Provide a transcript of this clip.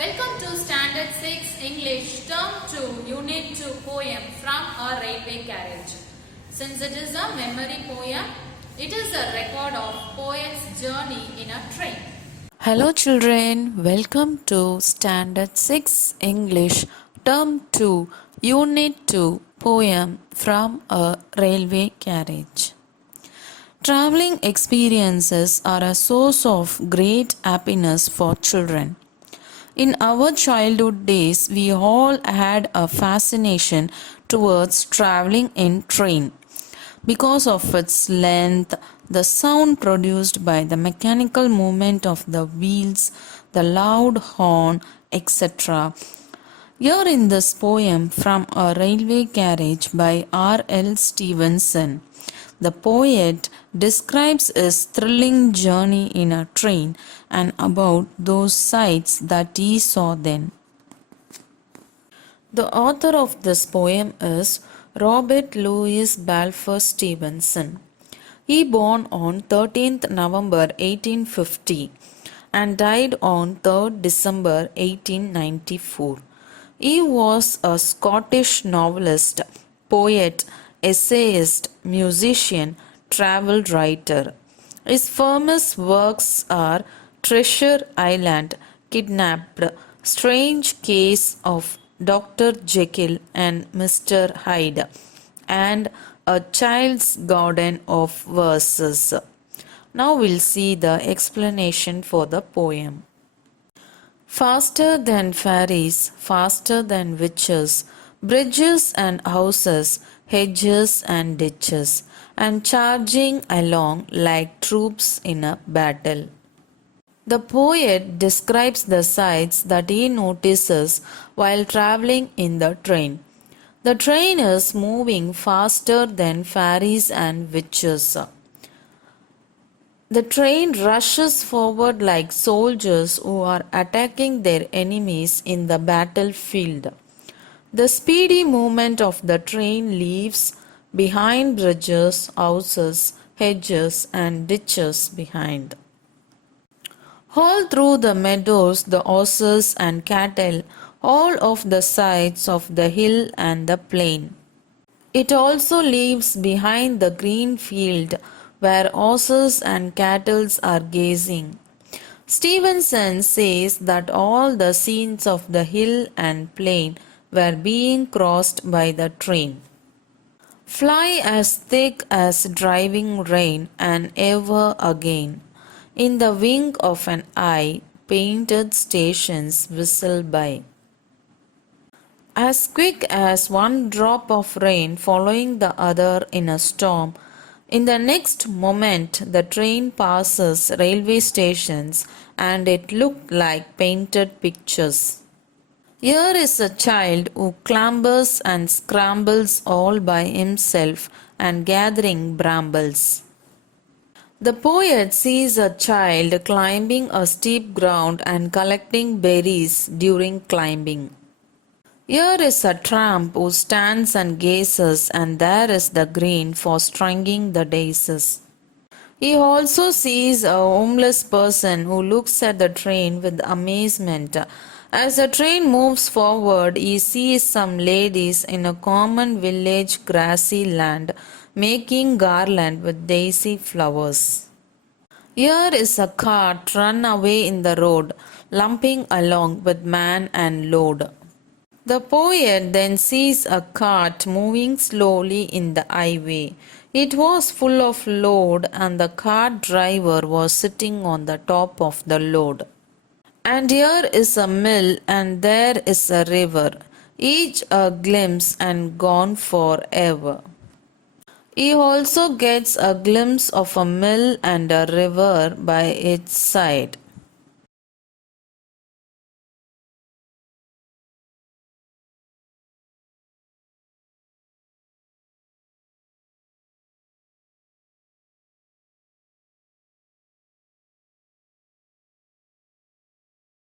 Welcome to Standard 6 English Term 2 Unit 2 poem from a railway carriage. Since it is a memory poem, it is a record of poet's journey in a train. Hello children, welcome to Standard 6 English Term 2 Unit 2 poem from a railway carriage. Traveling experiences are a source of great happiness for children. In our childhood days, we all had a fascination towards traveling in train because of its length, the sound produced by the mechanical movement of the wheels, the loud horn, etc. Here in this poem from a railway carriage by R.L. Stevenson, the poet describes his thrilling journey in a train and about those sights that he saw then. The author of this poem is Robert Louis Balfour Stevenson. He born on 13th November 1850 and died on 3rd December 1894. He was a Scottish novelist, poet, essayist, musician, travel writer. His famous works are Treasure Island, Kidnapped, Strange Case of Dr. Jekyll and Mr. Hyde, and A Child's Garden of Verses. Now we'll see the explanation for the poem. Faster than fairies, faster than witches, bridges and houses, hedges and ditches, and charging along like troops in a battle. The poet describes the sights that he notices while traveling in the train. The train is moving faster than fairies and witches. The train rushes forward like soldiers who are attacking their enemies in the battlefield. The speedy movement of the train leaves behind bridges, houses, hedges, and ditches behind. All through the meadows, the horses and cattle, all of the sides of the hill and the plain. It also leaves behind the green field where horses and cattle are gazing. Stevenson says that all the scenes of the hill and plain were being crossed by the train. Fly as thick as driving rain, and ever again, in the wink of an eye, painted stations whistle by. As quick as one drop of rain following the other in a storm, in the next moment the train passes railway stations and it looked like painted pictures. Here is a child who clambers and scrambles all by himself and gathering brambles. The poet sees a child climbing a steep ground and collecting berries during climbing. Here is a tramp who stands and gazes, and there is the green for stringing the daisies. He also sees a homeless person who looks at the train with amazement. As the train moves forward, he sees some ladies in a common village grassy land making garland with daisy flowers. Here is a cart run away in the road, lumping along with man and load. The poet then sees a cart moving slowly in the highway. It was full of load, and the cart driver was sitting on the top of the load. And here is a mill, and there is a river, each a glimpse and gone forever. He also gets a glimpse of a mill and a river by its side.